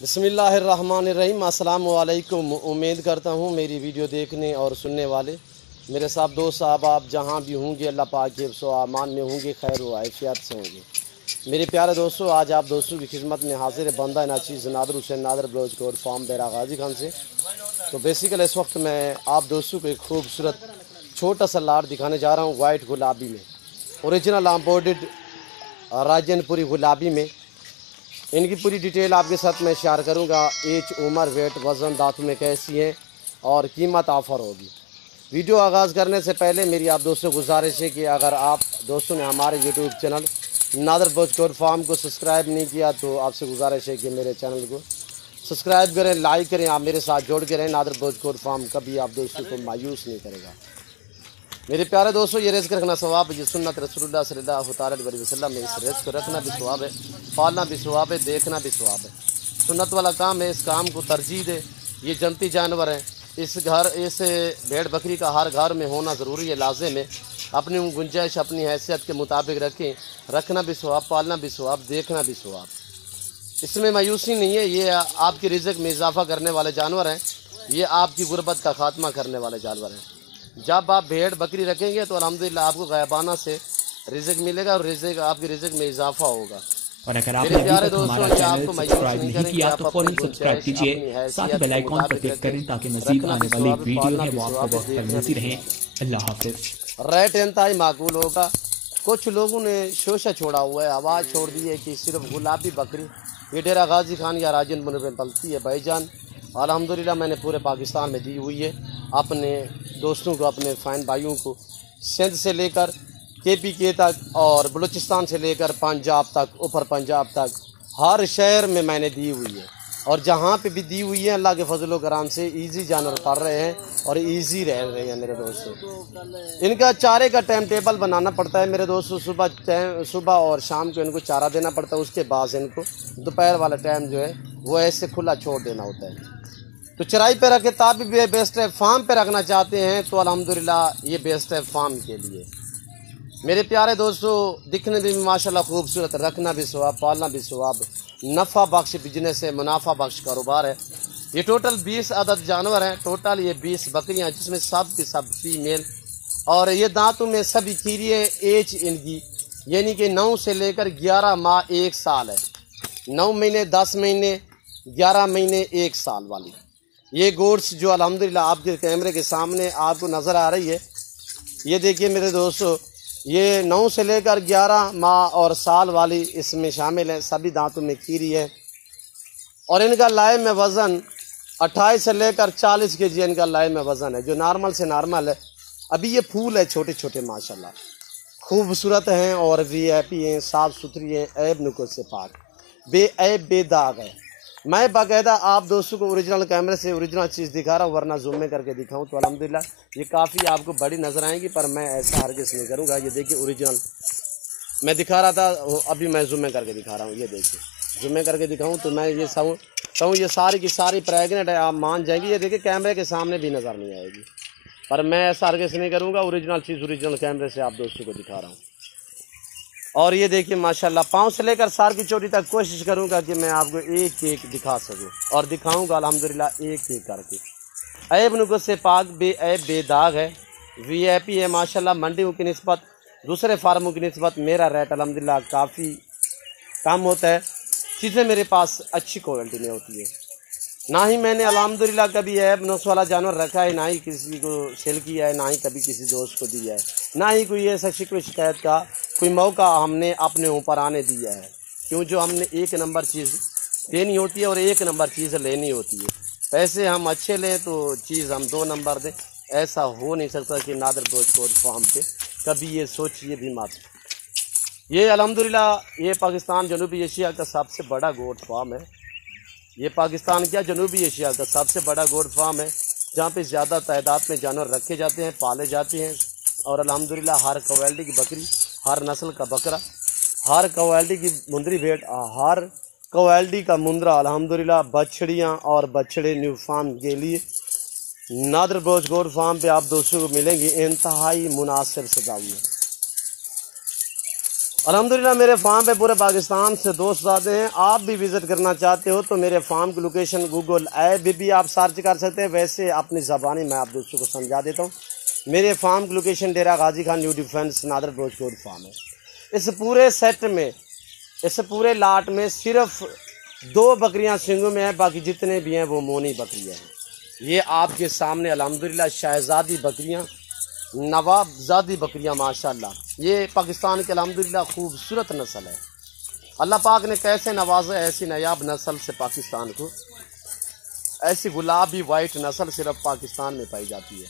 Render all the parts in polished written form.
बिस्मिल्लाहिर्रहमानिर्रहीम। अस्सलाम वालेकुम। उम्मीद करता हूँ मेरी वीडियो देखने और सुनने वाले मेरे साथ दोस्त साहब आप जहाँ भी होंगे अल्लाह पाक के हिफ्ज़ व अमान में होंगे, खैर व आफियत से होंगे। मेरे प्यारे दोस्तों, आज आप दोस्तों की खिदमत में हाजिर है बंदा नाचीज़ नादर हुसैन नादर ब्लाउज कोड फार्म बैरा गाजी खान से। तो बेसिकल इस वक्त मैं आप दोस्तों को एक खूबसूरत छोटा सा लाट दिखाने जा रहा हूँ वाइट गुलाबी में, ओरिजिनल एम्बॉर्डेड राजनपुरी गुलाबी में। इनकी पूरी डिटेल आपके साथ मैं शेयर करूंगा। एज, उम्र, वेट, वज़न, दांतों में कैसी है और कीमत ऑफ़र होगी। वीडियो आगाज़ करने से पहले मेरी आप दोस्तों को गुजारिश है कि अगर आप दोस्तों ने हमारे यूट्यूब चैनल नादर ब्लाउज कोड फार्म को सब्सक्राइब नहीं किया तो आपसे गुजारिश है कि मेरे चैनल को सब्सक्राइब करें, लाइक करें, आप मेरे साथ जोड़ के रहें। नादर ब्लाउज कोड फार्म कभी आप दोस्तों को मायूस नहीं करेगा। मेरे प्यारे दोस्तों, ये रिज़्क़ रखना सवाब है, ये सुन्नत रसूलुल्लाह सल्लल्लाहु अलैहि वसल्लम में। इस रिज़्क़ को रखना भी सवाब है, पालना भी सवाब है, देखना भी सवाब है। सुन्नत वाला काम है, इस काम को तरजीह दे। ये जंती जानवर है, इस भेड़ बकरी का हर घर में होना ज़रूरी है, लाजिम है। अपनी गुंजाइश अपनी हैसियत के मुताबिक रखें। रखना भी सवाब, पालना भी सवाब, देखना भी सवाब। इसमें मायूसी नहीं है। ये आपकी रिज़्क़ में इजाफ़ा करने वाले जानवर हैं, ये आपकी गुर्बत का खात्मा करने वाले जानवर हैं। जब आप भेड़ बकरी रखेंगे तो अल्हम्दुलिल्लाह आपको गायबाना से रिज़्क़ मिलेगा और आपकी रिज़्क़ में इजाफा होगा। और अगर आपने अभी तक हमारा चैनल सब्सक्राइब नहीं किया तो फौरन सब्सक्राइब कीजिए, साथ ही बेल आइकॉन पर क्लिक करें ताकि मज़ीद आने वाली वीडियो है वो आपको वक्त पर मिलती रहे। अल्लाह हाफ़िज़। रेट इंतहाई माकूल होगा। कुछ लोगों ने शोशा छोड़ा हुआ है, आवाज़ छोड़ दी है कि सिर्फ गुलाबी बकरी ये डेरा गाजी खान या राजनपुर में पलती है। भाईजान अल्हम्दुलिल्लाह मैंने पूरे पाकिस्तान में दी हुई है अपने दोस्तों को, अपने फ़ैन भाइयों को, सिंध से लेकर KPK तक और बलूचिस्तान से लेकर पंजाब तक, ऊपर पंजाब तक, हर शहर में मैंने दी हुई है। और जहाँ पे भी दी हुई है अल्लाह के फजल व करम से ईजी जानवर पड़ रहे हैं और ईजी रह रहे हैं मेरे दोस्तों। इनका चारे का टाइम टेबल बनाना पड़ता है मेरे दोस्तों। सुबह और शाम को इनको चारा देना पड़ता है, उसके बाद इनको दोपहर वाला टाइम जो है वो ऐसे खुला छोड़ देना होता है। तो चराई पे रखे ताबी भी बेस्ट है। फार्म पे रखना चाहते हैं तो अल्हम्दुलिल्लाह ये बेस्ट है फार्म के लिए। मेरे प्यारे दोस्तों, दिखने में माशाल्लाह खूबसूरत, रखना भी सवाब, पालना भी सवाब, नफ़ा बख्श बिजनेस है, मुनाफा बख्श कारोबार है। ये टोटल 20 अदद जानवर हैं। टोटल ये 20 बकरियां जिसमें सब की सब फीमेल, और ये दांतों में सभी खीरी है। एज इनकी यानी कि 9 से लेकर 11 माह 1 साल है। 9 महीने, 10 महीने, 11 महीने, 1 साल वाली ये गोड्स जो अल्हम्दुलिल्लाह आपके कैमरे के सामने आपको नज़र आ रही है। ये देखिए मेरे दोस्तों, ये 9 से लेकर 11 माह और साल वाली इसमें शामिल है। सभी दांतों में खीरी है और इनका लाए में वज़न 28 से लेकर 40 kg इनका लाए में वज़न है, जो नॉर्मल से नॉर्मल है। अभी ये फूल है छोटे छोटे, माशाल्लाह खूबसूरत हैं और VIP हैं, साफ़ सुथरी हैं, ऐब नुकुस से पाक, बेऐब बेदाग है। मैं बाकायदा आप दोस्तों को ओरिजिनल कैमरे से ओरिजिनल चीज़ दिखा रहा हूँ, वरना जूम में करके दिखाऊँ तो अल्हम्दुलिल्लाह ये काफ़ी आपको बड़ी नज़र आएंगी, पर मैं ऐसा हरगिज़ नहीं करूँगा। ये देखिए ओरिजिनल मैं दिखा रहा था, अभी मैं जूम में करके दिखा रहा हूँ। ये देखिए जूम में करके दिखाऊँ तो मैं ये कहूँ ये सारी की सारी प्रेगनेंट है, आप मान जाएंगी। ये देखिए कैमरे के सामने भी नज़र नहीं आएगी, पर मैं ऐसा हरगिज़ नहीं करूँगा। ओरिजिनल चीज़ ओरिजिनल कैमरे से आप दोस्तों को दिखा रहा हूँ। और ये देखिए माशाल्लाह पाँव से लेकर सार की चोटी तक कोशिश करूंगा कि मैं आपको एक एक दिखा सकूं और दिखाऊंगा अल्हम्दुलिल्लाह एक एक करके। ऐब नुकुस से पाक, बेऐब बेदाग है, VIP है माशाल्लाह। मंडियों की निस्बत, दूसरे फार्मों की निस्बत मेरा रेट अल्हम्दुलिल्लाह काफ़ी कम होता है। चीज़ें मेरे पास अच्छी क्वालिटी में होती है। ना ही मैंने अल्हम्दुलिल्लाह कभी ऐब नुक्स वाला जानवर रखा है, ना ही किसी को सेल किया है, ना ही कभी किसी दोस्त को दिया है, ना ही कोई ऐसा शिकवे शिकायत का कोई मौका हमने अपने ऊपर आने दिया है। क्यों, जो हमने एक नंबर चीज़ देनी होती है और एक नंबर चीज़ लेनी होती है। पैसे हम अच्छे लें तो चीज़ हम 2 नंबर दें, ऐसा हो नहीं सकता कि नादर ब्लाउज कोड फार्म पे कभी ये सोचिए भी मत। ये अल्हम्दुलिल्लाह ये पाकिस्तान जनूबी एशिया का सबसे बड़ा गोट फार्म है। ये पाकिस्तान क्या जनूबी एशिया का सबसे बड़ा गोट फार्म है, जहाँ पे ज़्यादा तादाद में जानवर रखे जाते हैं, पाले जाते हैं। और अल्हम्दुलिल्लाह हर क्वालिटी की बकरी, हर नस्ल का बकरा, हर क्वालिटी की मुंदरी भेड़, हर क्वालिटी का मुंदरा, अल्हम्दुलिल्लाह बछड़ियाँ और बछड़े न्यू फार्म के लिए नादर ब्लाउज कोड फार्म पे आप दोस्तों को मिलेंगी इंतहाई मुनासिब सजाओं में। अल्हम्दुलिल्लाह मेरे फार्म पे पूरे पाकिस्तान से दोस्त आते हैं। आप भी विज़िट करना चाहते हो तो मेरे फार्म की लोकेशन गूगल ऐप भी आप सर्च कर सकते हैं। वैसे अपनी ज़बानी मैं आप दोस्तों को समझा देता हूँ। मेरे फार्म की location Dera Ghazi Khan new defence Nadir बोझकोट फार्म है। इस पूरे सेट में, इस पूरे लाट में सिर्फ 2 बकरियां सिंगों में हैं, बाकी जितने भी हैं वो मोनी बकरियां हैं। ये आपके सामने अल्हम्दुलिल्लाह शहजादी बकरियां, नवाबजादी बकरियां माशाल्लाह। ये पाकिस्तान के अल्हम्दुलिल्लाह खूबसूरत नस्ल है। अल्लाह पाक ने कैसे नवाजा ऐसी नायाब नस्ल से पाकिस्तान को। ऐसी गुलाबी वाइट नस्ल सिर्फ पाकिस्तान में पाई जाती है।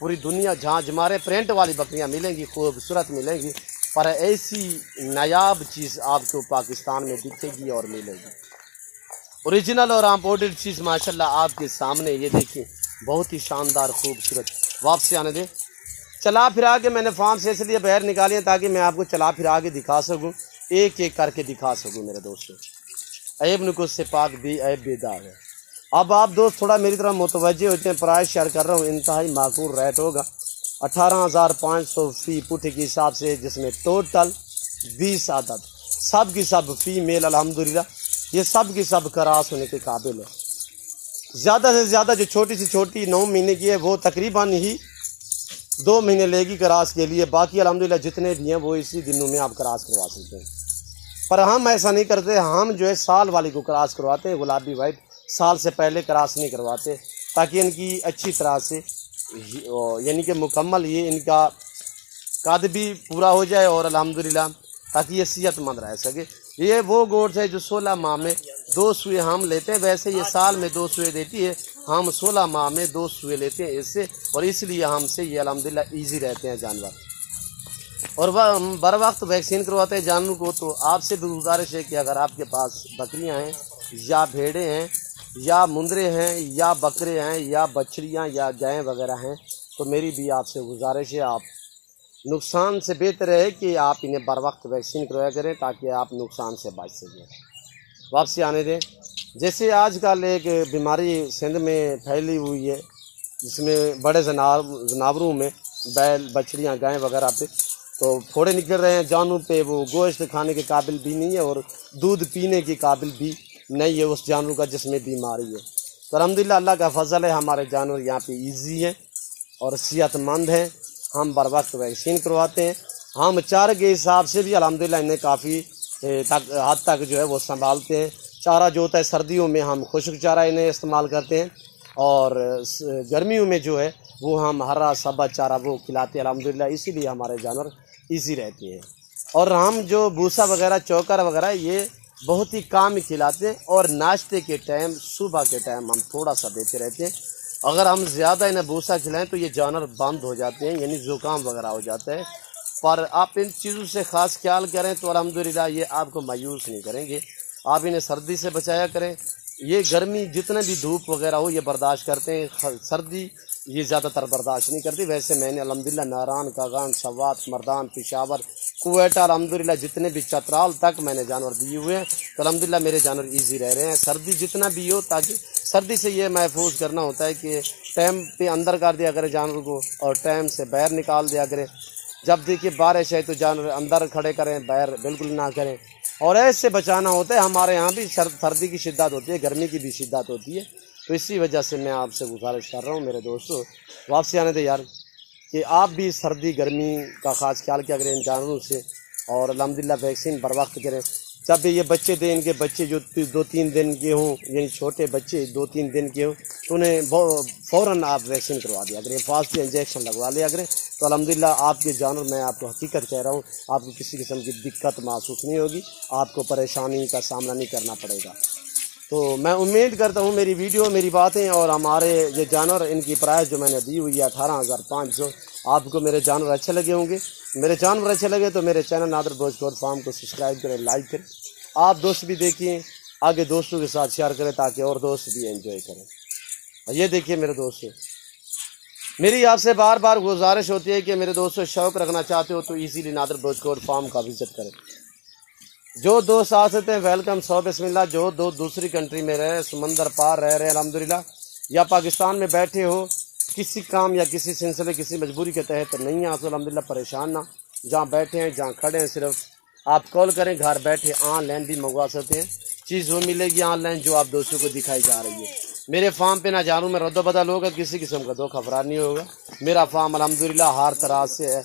पूरी दुनिया जहाँ हमारे प्रिंट वाली बकरियां मिलेंगी, खूबसूरत मिलेंगी, पर ऐसी नायाब चीज़ आपको पाकिस्तान में दिखेगी और मिलेगी। ओरिजिनल और इम्पोर्टेड चीज़ माशाल्लाह आपके सामने। ये देखिए बहुत ही शानदार खूबसूरत। वापसी आने दें। चला फिरा के मैंने फार्म से इसलिए बाहर निकाली है ताकि मैं आपको चला फिरा के दिखा सकूं, एक एक करके दिखा सकूं मेरे दोस्तों। ऐब नुकुस से पाक भी ऐब बेदाग है। अब आप दोस्त थोड़ा मेरी तरफ मुतवज्जे होते हैं। प्राइस शेयर कर रहा हूँ, इंतहाई माकूल रेट होगा 18,500 फ़ी पुट के हिसाब से, जिसमें टोटल 20 आदत, सब की सब फीमेल अल्हम्दुलिल्लाह। ये सब की सब करास होने के काबिल है। ज़्यादा से ज़्यादा जो छोटी से छोटी 9 महीने की है वो तकरीबन ही 2 महीने लेगी करास के लिए। बाकी अल्हम्दुलिल्लाह जितने भी हैं वो इसी दिनों में आप करास करवा सकते हैं। पर हम ऐसा नहीं करते, हम जो है साल वाली को करास करवाते हैं। गुलाबी वाइट साल से पहले करास नहीं करवाते, ताकि इनकी अच्छी तरह से यानी कि मुकम्मल ये इनका कद भी पूरा हो जाए और अल्हम्दुलिल्लाह ताकि ये सेहतमंद रह सके। ये वो गोट है जो 16 माह में 2 सुए हम लेते हैं। वैसे ये साल में 2 सुए देती है, हम 16 माह में 2 सुए लेते हैं इससे, और इसलिए हमसे ये अल्हम्दुलिल्लाह ईजी रहते हैं जानवर। और वह बर वक्त वैक्सीन करवाते हैं जानवरों को। तो आपसे भी गुजारिश है कि अगर आपके पास बकरियां हैं या भेड़ें हैं या मुंदरे हैं या बकरे हैं या बछड़ियाँ या गायें वगैरह हैं, तो मेरी भी आपसे गुजारिश है, आप नुकसान से बेहतर है कि आप इन्हें बर वक्त वैक्सीन करवाया करें ताकि आप नुकसान से बच सकें। वापसी आने दें। जैसे आजकल एक बीमारी सिंध में फैली हुई है, जिसमें बड़े जानवरों में बैल बछड़ियाँ गायें वगैरह पे तो फोड़े निकल रहे हैं जानवरों पे। वो गोश्त खाने के काबिल भी नहीं है और दूध पीने के काबिल भी नहीं है उस जानवर का जिसमें बीमारी है। तो अल्हम्दुलिल्लाह अल्लाह का फजल है, हमारे जानवर यहाँ पे ईजी हैं और सेहतमंद हैं। हम बर वक्त वैक्सीन करवाते हैं। हम चारे के हिसाब से भी अल्हम्दुलिल्लाह इन्हें काफ़ी हद तक जो है वो संभालते हैं। चारा जो होता है सर्दियों में हम खुश्क चारा इन्हें इस्तेमाल करते हैं, और गर्मियों में जो है वो हम हरा सब्ज़ चारा वो खिलाते हैं अल्हम्दुलिल्लाह। इसीलिए हमारे जानवर ईजी रहते हैं। और हम जो भूसा वगैरह चोकर वगैरह ये बहुत ही कम खिलाते हैं, और नाश्ते के टाइम सुबह के टाइम हम थोड़ा सा देते रहते हैं। अगर हम ज़्यादा इन्हें भूसा खिलाएं तो ये जानवर बंद हो जाते हैं, यानी ज़ुकाम वगैरह हो जाता है। पर आप इन चीज़ों से ख़ास ख्याल करें तो अल्हम्दुलिल्लाह ये आपको मायूस नहीं करेंगे। आप इन्हें सर्दी से बचाया करें। ये गर्मी जितने भी धूप वगैरह हो ये बर्दाश्त करते हैं, सर्दी ये ज़्यादातर बर्दाश्त नहीं करती। वैसे मैंने अल्हम्दुलिल्लाह नारान, कागान, सवात, मर्दान, पेशावर, कुवैटा अल्हम्दुलिल्लाह जितने भी चतराल तक मैंने जानवर दिए हुए हैं। तो अल्हम्दुलिल्लाह मेरे जानवर ईजी रह रहे हैं। सर्दी जितना भी हो, ताकि सर्दी से ये महफूज करना होता है कि टाइम पे अंदर कर दिया करें जानवर को और टाइम से बाहर निकाल दिया करें। जब देखिए बारिश है तो जानवर अंदर खड़े करें, बाहर बिल्कुल ना करें, और ऐसे बचाना होता है। हमारे यहाँ भी सर्दी की शिद्दत होती है, गर्मी की भी शिद्दत होती है। तो इसी वजह से मैं आपसे गुजारिश कर रहा हूँ मेरे दोस्तों, वापसी आने दे यार, कि आप भी सर्दी गर्मी का ख़ास ख्याल किया करें इन जानवरों से, और अल्हम्दुलिल्लाह वैक्सीन बर वक्त करें। जब भी ये बच्चे दें, इनके बच्चे जो 2-3 दिन के हों, यानी छोटे बच्चे 2-3 दिन के हों, तो उन्हें फ़ौरन आप वैक्सीन करवा दिया करें, फास्ट इंजेक्शन लगवा लिया करें। तो अल्हम्दुलिल्लाह आपके जानवर, मैं आपको हकीकत कह रहा हूँ, आपको किसी किस्म की दिक्कत महसूस नहीं होगी, आपको परेशानी का सामना नहीं करना पड़ेगा। तो मैं उम्मीद करता हूँ मेरी वीडियो, मेरी बातें और हमारे ये जानवर, इनकी प्राइस जो मैंने दी हुई है 18,500, आपको मेरे जानवर अच्छे लगे होंगे। मेरे जानवर अच्छे लगे तो मेरे चैनल नादर बोझकोट फार्म को सब्सक्राइब करें, लाइक करें। आप दोस्त भी देखिए, आगे दोस्तों के साथ शेयर करें ताकि और दोस्त भी एंजॉय करें। ये देखिए मेरे दोस्तों, मेरी आपसे बार बार गुजारिश होती है कि मेरे दोस्तों शौक़ रखना चाहते हो तो ईजीली नादर बोझकोट फार्म का विज़िट करें। जो दोस्त आ सकते हैं वेलकम, सौ बिस्मिल्लाह। जो दो दूसरी कंट्री में रहे, समंदर पार रह रहे हैं अल्हम्दुलिल्लाह, या पाकिस्तान में बैठे हो, किसी काम या किसी सिलसिले किसी मजबूरी के तहत नहीं आ तो अल्हम्दुलिल्लाह परेशान ना, जहाँ बैठे हैं जहाँ खड़े हैं सिर्फ आप कॉल करें, घर बैठे ऑनलाइन भी मंगवा सकते हैं। चीज़ वो मिलेगी ऑनलाइन जो आप दोस्तों को दिखाई जा रही है। मेरे फार्म पे ना जानू में रद्द बदल होगा, किसी किस्म का धोखा फरार नहीं होगा। मेरा फार्म अल्हम्दुलिल्लाह हर तरह से है,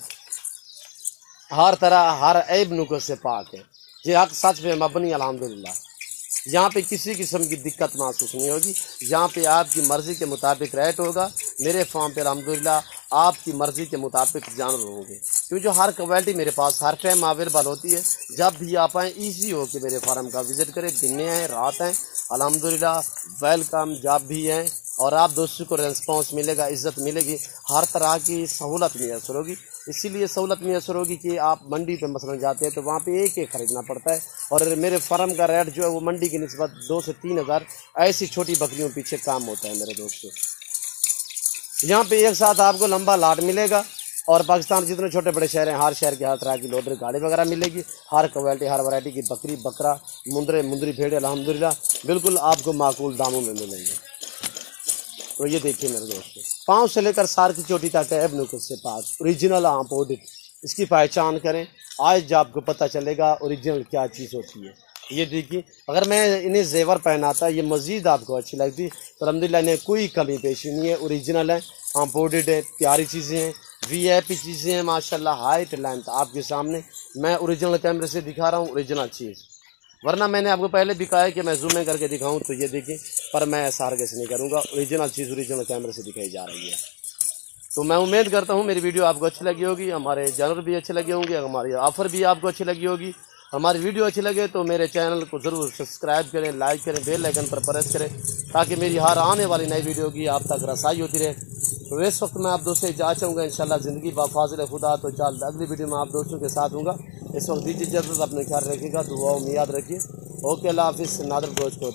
हर तरह हर ऐब नुक्स से पाक है। ये हक सच पे मबनी अल्हम्दुलिल्लाह। यहाँ पे किसी किस्म की दिक्कत महसूस नहीं होगी। यहाँ पे आपकी मर्ज़ी के मुताबिक रेट होगा। मेरे फार्म पे अल्हम्दुलिल्लाह आपकी मर्ज़ी के मुताबिक जानवर होंगे, क्योंकि जो हर क्वालिटी मेरे पास हर टाइम अवेलेबल होती है। जब भी आप आएँ ईजी हो कि मेरे फार्म का विज़िट करें, दिन में आएँ रात आएँ, अल्हम्दुलिल्लाह वेलकम। जब भी हैं और आप दोस्तों को रेस्पॉन्स मिलेगा, इज़्ज़त मिलेगी, हर तरह की सहूलत मैसर होगी। इसीलिए सहूलत मैसर होगी कि आप मंडी पे मसलन जाते हैं तो वहाँ पे एक एक ख़रीदना पड़ता है, और मेरे फार्म का रेट जो है वो मंडी की निस्बत 2 से 3 हज़ार ऐसी छोटी बकरियों पीछे काम होता है मेरे दोस्तों। यहाँ पे एक साथ आपको लंबा लाट मिलेगा, और पाकिस्तान जितने छोटे बड़े शहर हैं हर शहर के हर तरह की लोडर गाड़ी वगैरह मिलेगी। हर क्वालिटी हर वैरायटी की बकरी बकरा मुंदरी भेड़े अल्हम्दुलिल्लाह बिल्कुल आपको माकूल दामों में मिलेंगे। तो ये देखिए मेरे दोस्तों, पाँव से लेकर सार की चोटी तक है नुक्स से पास ओरिजिनल आम्पोडिट। इसकी पहचान करें, आज आपको पता चलेगा ओरिजिनल क्या चीज़ होती है। ये देखिए, अगर मैं इन्हें जेवर पहनाता ये मज़ीद आपको अच्छी लगती, तो अल्हम्दुलिल्लाह इन्हें कोई कमी पेशी नहीं है, ओरिजिनल है, आम्पोडिट है, प्यारी चीज़ें हैं, VIP चीज़ें हैं माशाल्लाह, हाइट लेंथ आपके सामने मैं ओरिजिनल कैमरे से दिखा रहा हूँ ओरिजिनल चीज़। वरना मैंने आपको पहले भी कहा है कि मैं जूम करके दिखाऊं, तो ये देखिए, पर मैं ऐसा हरगिज़ नहीं करूँगा। ओरिजिनल चीज़ ओरिजिनल कैमरे से दिखाई जा रही है। तो मैं उम्मीद करता हूँ मेरी वीडियो आपको अच्छी लगी होगी, हमारे जानवर भी अच्छे लगे होंगे, हमारी ऑफ़र भी आपको अच्छी लगी होगी। हमारी वीडियो अच्छी लगे तो मेरे चैनल को ज़रूर सब्सक्राइब करें, लाइक करें, बेल आइकन पर प्रेस करें, ताकि मेरी हर आने वाली नई वीडियो की आप तक रसाई होती रहे। तो इस वक्त मैं आप दोस्तों इजाज़त चाहूँगा, इंशाल्लाह ज़िंदगी बाफाज़िल खुदा। तो जल्द अगली वीडियो में आप दोस्तों के साथ हूँगा। इस वक्त दीजिए इजाज़त, अपने ख्याल रखिएगा, दुआओं में याद रखिए। ओके, अल्लाह हाफ़िज़। नादर गोश्त को